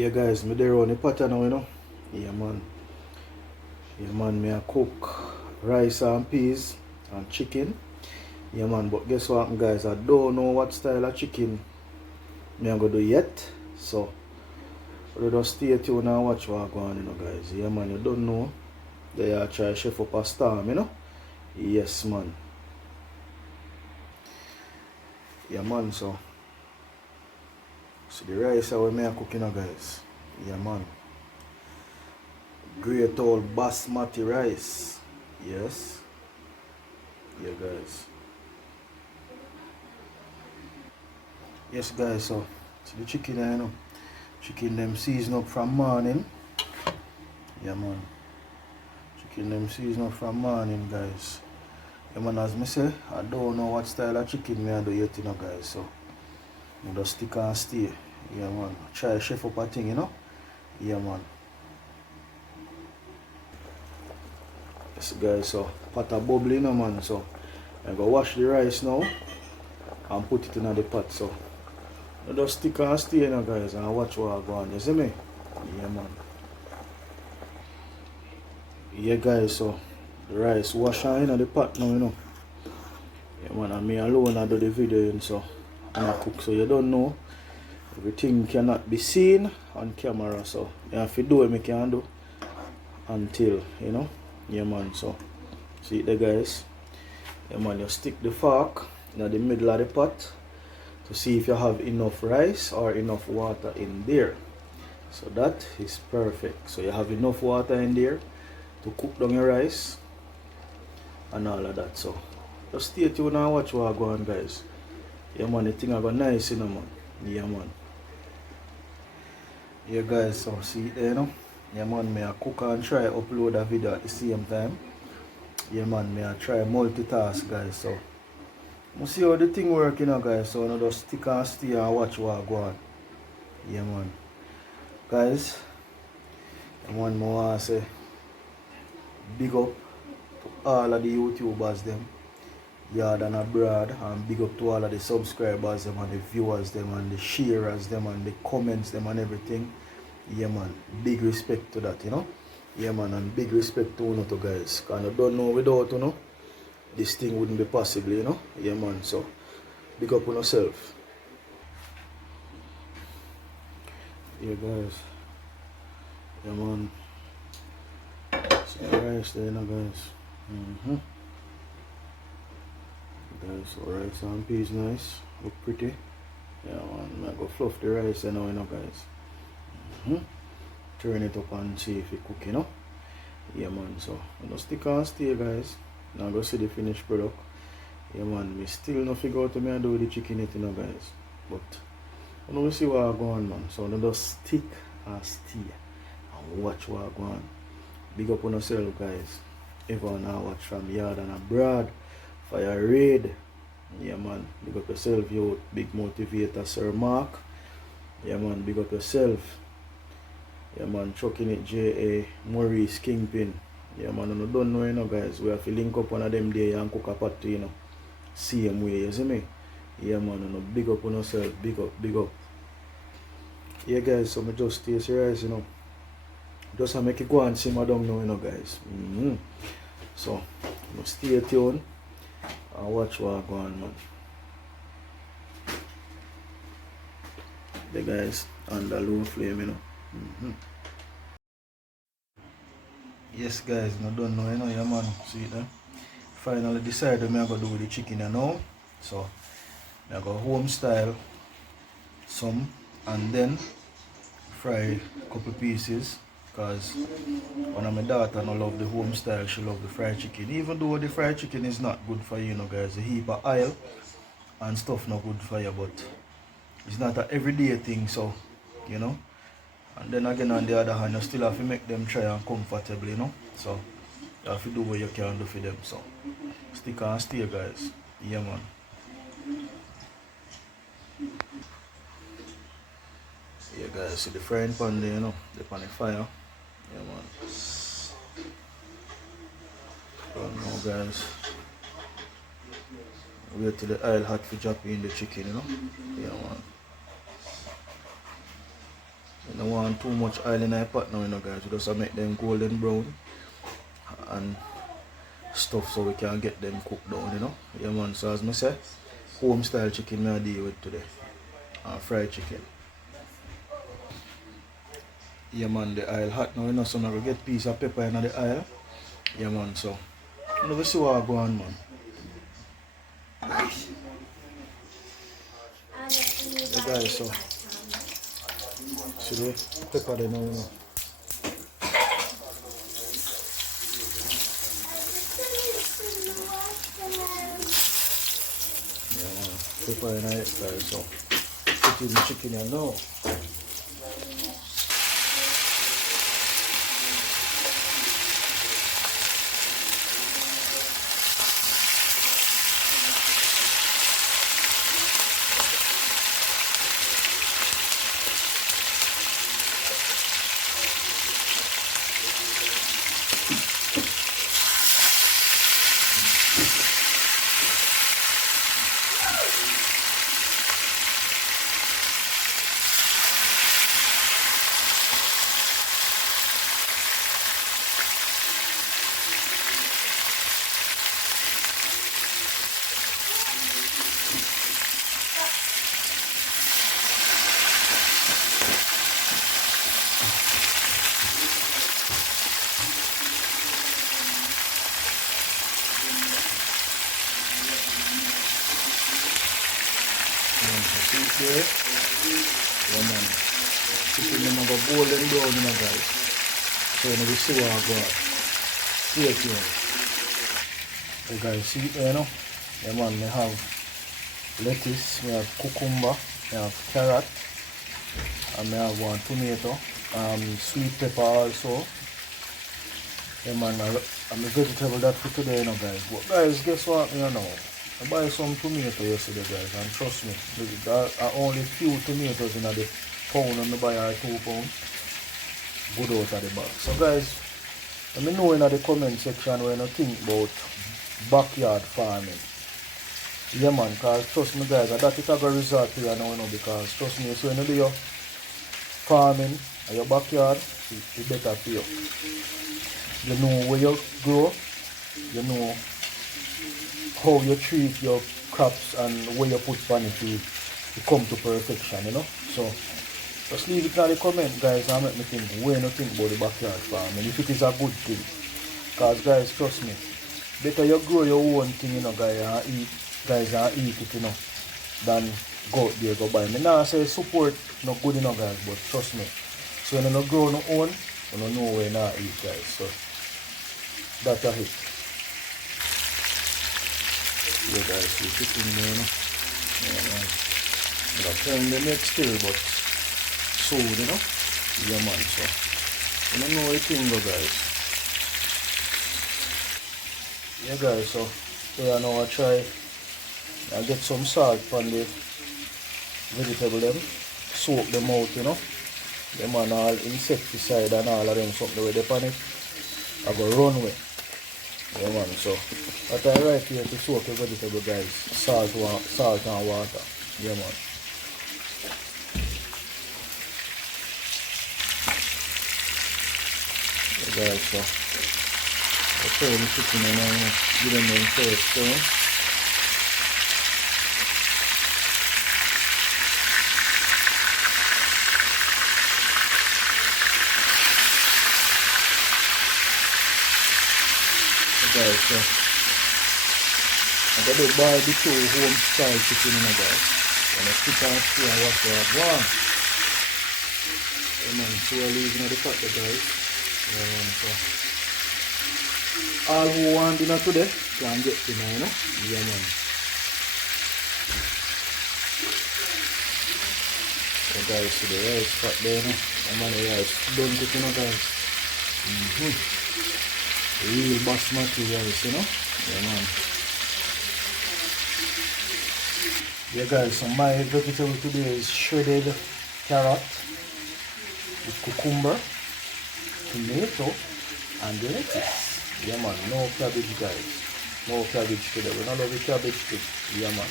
Yeah guys, me there on the pot now, you know. Yeah man. Yeah man, me a cook rice and peas and chicken. Yeah man, but guess what guys, I don't know what style of chicken me I'm gonna do yet. So we just stay tuned and watch what go on, you know guys. Yeah man, you don't know. They are try chef up a storm, you know. Yes man. Yeah man, so the rice I me a cook, you know guys. Yeah man. Great old basmati rice. Yes. Yeah guys. Yes guys, so the chicken you know. Chicken them season up from morning. Yeah man. Chicken them season up from morning guys. Yeah man, as me say, I don't know what style of chicken me I do yet, you know guys. So I just stick and stay. Yeah man. Try chef up a thing, you know. Yeah man. Yes guys, so pot a bubble, you know man. So I go wash the rice now and put it in the pot. So I just stick and stay, you know guys, and watch what I go on. You see me? Yeah man. Yeah guys, so the rice wash in the pot now, you know. Yeah man, and me alone I do the video, so and I cook, so you don't know. Everything cannot be seen on camera, so you have to do what me can do until, you know. Yeah man, so see the guys. Yeah man, you stick the fork in the middle of the pot to see if you have enough rice or enough water in there. So that is perfect. So you have enough water in there to cook down your rice and all of that. So just stay tuned and watch what I go on guys. Yeah man, the thing I go nice, you know man. Yeah man. Yeah guys, so see it there, you know. Yeah man, me I cook and try upload a video at the same time. Yeah man, me I try multitask guys, so we'll see how the thing work, you know guys. So I just stick and stay and watch what I go on. Yeah man. Guys, one more I say big up to all of the YouTubers them, yard and abroad, and big up to all of the subscribers them and the viewers them and the sharers them and the comments them and everything. Yeah man, big respect to that, you know. Yeah man, and big respect to you two guys. Cause I don't know without you know, this thing wouldn't be possible, you know. Yeah man, so big up on yourself. Yeah guys. Yeah man. So rice there, you know guys. Guys, so rice and peas nice, look pretty. Yeah man, I go fluff the rice you know guys. Turn it up and see if it cook, you know. Yeah man, so I just stick and stay guys. Now go see the finished product. Yeah man, we still not figure out what I do with the chicken yet, you know guys. But I know we see what I go on man. So I just stick and stay and watch what I go on. Big up on yourself guys. Everyone now watch from yard and abroad for your raid. Yeah man, big up yourself, you big motivator Sir Mark. Yeah man, big up yourself. Yeah man, chucking it J.A. Maurice Kingpin. Yeah man, I don't know you know guys. We have to link up one of them there and cook a pot you know. Same way, you see me? Yeah man, I know big up on yourself, big up, big up. Yeah guys, so I just taste the rice, you know. Just to make it go and simmer down now, you know guys. So stay tuned and watch what I go on man. The guys under low flame, you know. Yes guys, I don't know, you know, yeah man, see it there. Finally decided I'm going to do with the chicken you know. So I go home style some and then fry a couple pieces because one of my daughter no love the home style, she love the fried chicken. Even though the fried chicken is not good for you know guys, the heap of oil and stuff not good for you, but it's not an everyday thing, so you know. And then again on the other hand, you still have to make them try and comfortable, you know. So you have to do what you can do for them. So stick and stay guys. Yeah man. Yeah guys, see the frying pan there, you know, the pan the fire. Yeah man. So now guys, wait till the oil hot to drop in the chicken, you know. Yeah man. don't want too much oil in our pot now, you know, guys. We just make them golden brown and stuff so we can get them cooked down, you know. Yeah, man. So as I say, home style chicken I deal with today. And fried chicken. Yeah, man. The oil hot now, you know. So I'm going to get a piece of pepper in the oil. Yeah, man. So let's see what I go on, man. Yeah, guys. So see the pepper there now, you know. Pepper in it, guys, so put in the chicken here now. See it? Yeah, man. Chicken them have a golden brown, you know, guys. So we see what I got. See it here. Hey guys, see it there, you know? Yeah, man, we have lettuce, we have cucumber, we have carrot, and we have one tomato, sweet pepper also. Yeah, man, I'm a vegetable that for today, you know, guys. But guys, guess what, you know? I buy some tomato yesterday, guys, and trust me, there are only few tomatoes in the pound, and I buy 2 pounds. Good out of the bag. So guys, let me know in the comment section when you think about backyard farming. Yeah, man, because trust me, guys, that is a good result here now, you know, because trust me, so when you do your farming in your backyard, it's better for you. You know where you grow, you know how you treat your crops and where you put on it to come to perfection, you know. So just leave it in the comment, guys, and make me think when you think about the backyard farming, if it is a good thing. Because guys, trust me, better you grow your own thing, you know, guys, and eat it, you know, than go out there go buy. Me now say support not good enough, guys, but trust me. So when you don't grow your own, you don't know where you eat, guys. So that's it. Yeah, guys, we put in there, you know. Yeah, man. I'm not trying to make still, but soon, you know. Yeah, man, so you don't know what thing go, guys. Yeah, guys, so here now I try and get some salt from the vegetable them, soak them out, you know. Them and all insecticide and all of them something with them on it. I go run with. Yeah, man, so what I right here to soak the vegetable, guys, salt and water. Yeah, man. Yeah, guys, so I throw the chicken in and give them the first stone. Guys, so I got the barbecue home style chicken, you know, guys. And I sit and see and watch what I want. Yeah, man, so we're leaving the pot there, guys. Yeah, man, so all who want dinner today can get dinner, you know. Yeah, man. So guys, see the rice pot there, you know. Yeah, man, the rice done cook, you know, guys. Real Basmati rice, you know. Yeah, man. Yeah, guys, so my vegetable today is shredded carrot with cucumber, tomato, and lettuce. Yeah, man, no cabbage, guys. No cabbage today. We don't love the cabbage too. Yeah, man.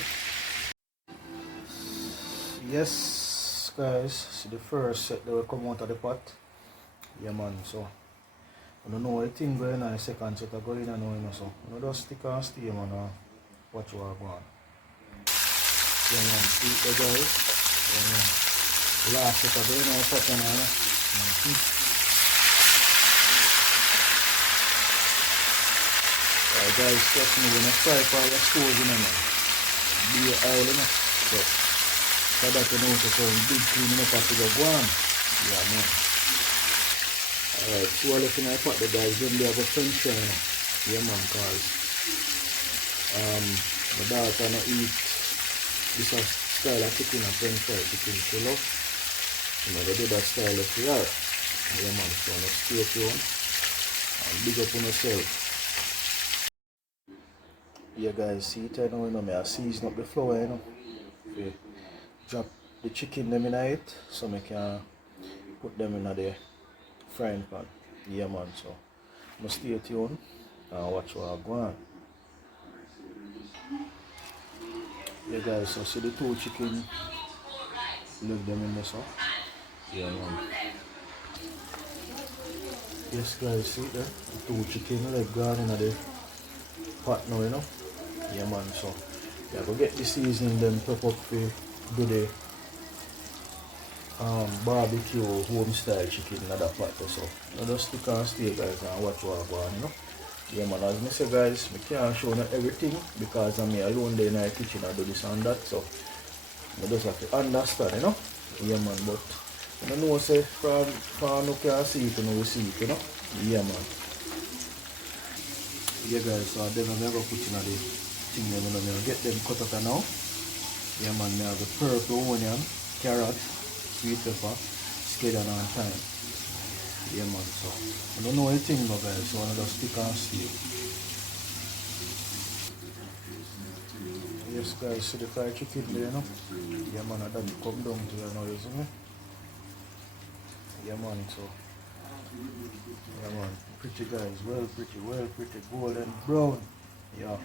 Yes, Yes guys, see the first set that will come out of the pot. Yeah man, so I don't know the thing going on the second set I go in and know so. I just stick and stay man and watch what I go on. Yeah man, see the guys. Yeah man. Last set I go in and pot and Alright guys, trust me, when I fry for your stove you know man. Be your oil you know. So that you know so big cleaning up after the go on. Yeah man. Alright, so all left in the pot the guys, then they have a french fry. Yeah man, cause my daughter not eat this style of chicken and french fry chicken so love. You know, they do that style of her. Yeah man, so let's stay tuned and big up on yourself. Yeah guys, see it I know you know me I season up the flour you know. Okay. Drop the chicken them in it so I can put them in the frying pan. Yeah man, so must stay tuned and watch what I go on. Yeah guys, so see the two chicken, leave them in there so. Yeah man. Yes guys, see there, the two chicken leg gone in the pot now you know. Yeah man, so yeah, go get the seasoning them prep up for do the barbecue home style chicken in that pot so. I just stick and stay guys and watch what I go on you know. Yeah man, as I say guys, I can't show you everything because I'm alone there in the kitchen I do this and that so I just have to understand you know. Yeah man, but I know say from you can see it you know we see it you know. Yeah man. Yeah guys, so then I'm going to put in the thing I'm going to get them cut up now. Yeah man, I have the purple onion, carrot, sweet pepper, scallion and thyme. Yeah man, so I don't know anything about guys, so I just stick and see. Yes guys, see the fried chicken there you know. Yeah man, I done come down to you now, you see me? Yeah man, so yeah man, pretty guys, well pretty, golden brown. Yeah.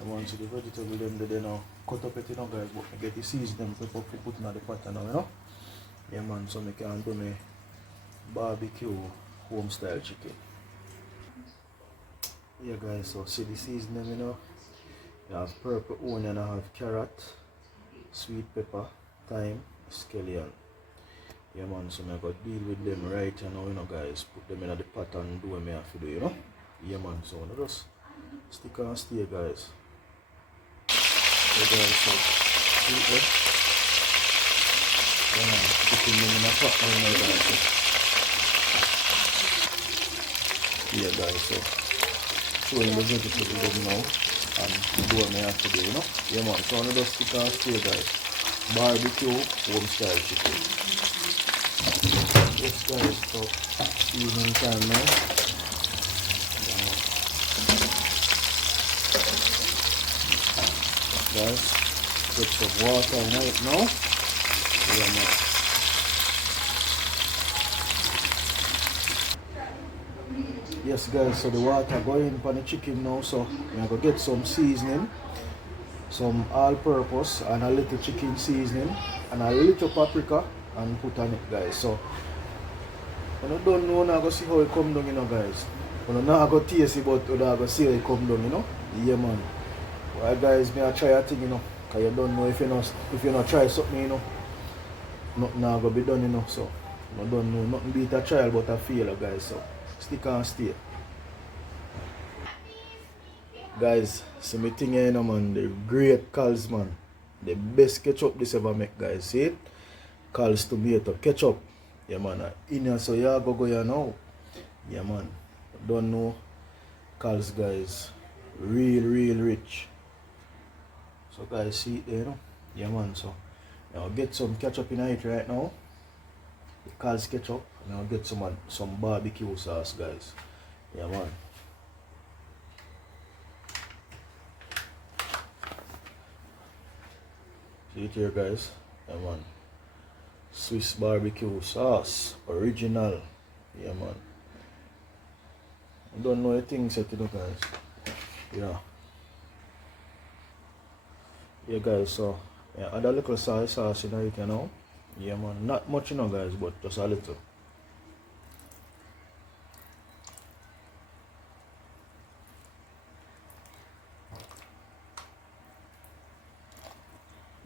I want to the vegetable them they now cut up it you know guys, but I get the season them pepper for putting in the pot now you know. Yeah man, so I can do my barbecue home style chicken. Yeah guys, so see the season them you know. You have purple onion, I have carrot, sweet pepper, thyme, scallion. Yeah man, so I got deal with them right now you know guys, put them in the pot and do what I have to do you know. Yeah man, so I just stick and stay guys. Yeah guys, so see it. Yeah man, putting them in a pot now you know guys. Yeah guys, so showing the vegetable them now and do what I have to do you know. Yeah man, so I just stick and stay guys. Barbecue home style chicken. Yes guys, so evening time now. Guys, put some water in it now. Yeah, man. Yes guys, so the water going for the chicken now, so I'm going to get some seasoning, some all-purpose and a little chicken seasoning and a little paprika and put on it guys. So I don't know now go see how it come down you know guys. I don't know go taste it but I go see how it come down you know. Yeah man. Well guys, me I try a thing you know. Cause you don't know if you not try something you know. Nothing now go be done you know. So I don't know nothing beat a trial but a failure guys. So stick and stay. Guys, see me thing here you know man, the great Cal's man. The best ketchup this ever make guys. See it? Cal's tomato ketchup. Yeah man, in here so yeah go here now. Yeah man, don't know Cal's guys, real rich. So guys see it there you know. Yeah man, so I'll get some ketchup in it right now. The Cal's ketchup and I'll get some barbecue sauce guys. Yeah man. See it here guys. Yeah man. Swiss barbecue sauce, original. Yeah man. I don't know the things yet you know guys. Yeah. Yeah guys, so yeah, add a little soy sauce in it you know. Yeah man, not much you know guys, but just a little.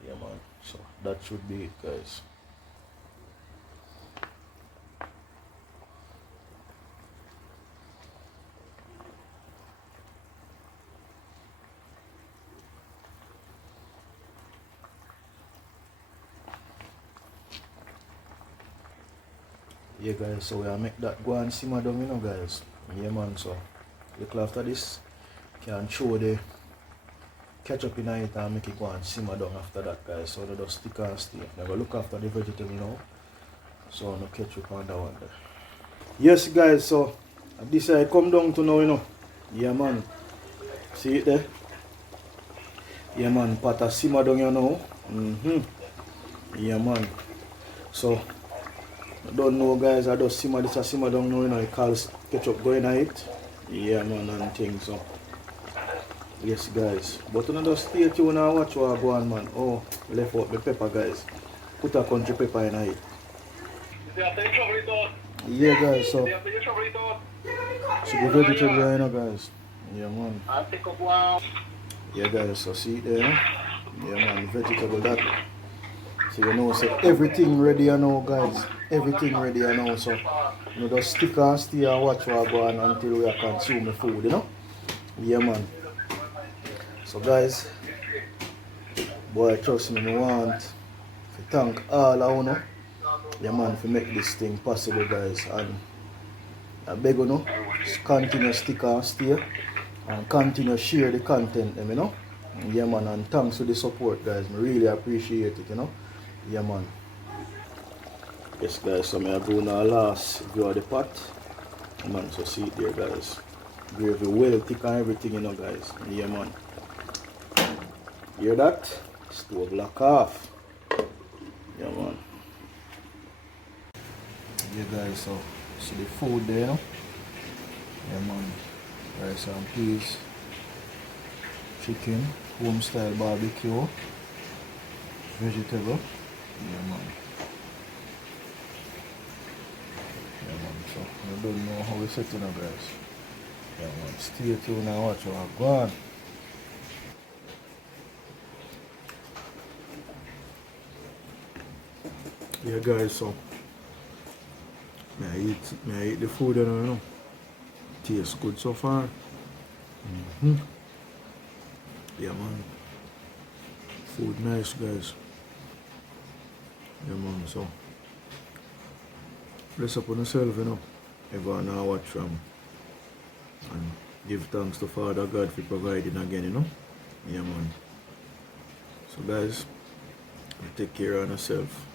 Yeah man, so that should be it guys. Yeah guys, so we make that go and simmer down, you know guys. Yeah man, so little after this, can throw the ketchup in it and make it go and simmer down after that guys. So they just stick and stay. Now go look after the vegetable now. So no ketchup on that one there. Yes guys, so this I come down to now, you know. Yeah man. See it there? Yeah man, pot a simmer down here now. Yeah man. So I don't know guys, I just simmer this a simmer down now, you know, it calls ketchup going on it. Yeah man and things so. Yes guys. But you just stay tuned and watch what I go on man. Oh, left out the pepper guys. Put a country pepper in it. Yeah guys, so the vegetable you know guys. Yeah man. Yeah guys, so see it there. Yeah man, vegetable that. So you know, so everything ready you know guys. Everything ready you know, so you know, just stick and stay and watch what go on until we consume the food, you know. Yeah man. So guys, boy trust me, I want to thank all of you know. Yeah man, for make this thing possible guys, and I beg you know, just continue stick and stay and continue share the content them, you know. Yeah man, and thanks for the support guys, I really appreciate it, you know. Yeah man. Yes guys, so I go now last view of the pot. Man, so see it there guys. Gravy well thick and everything, you know guys. Yeah man. Hear that? Stove lock off. Yeah man. Yeah guys, so see the food there, you know? Yeah man. Rice and peas, chicken, Homestyle BBQ, vegetable. Yeah man. Yeah man, so I don't know how we set it up guys. Yeah man, stay tuned and watch what I go on. Yeah guys, so may I eat the food, you know. Tastes good so far. Yeah man. Food nice guys. Yeah man, so bless up on yourself, you know. Everyone now watch from and give thanks to Father God for providing again, you know. Yeah man. So guys, take care of yourself.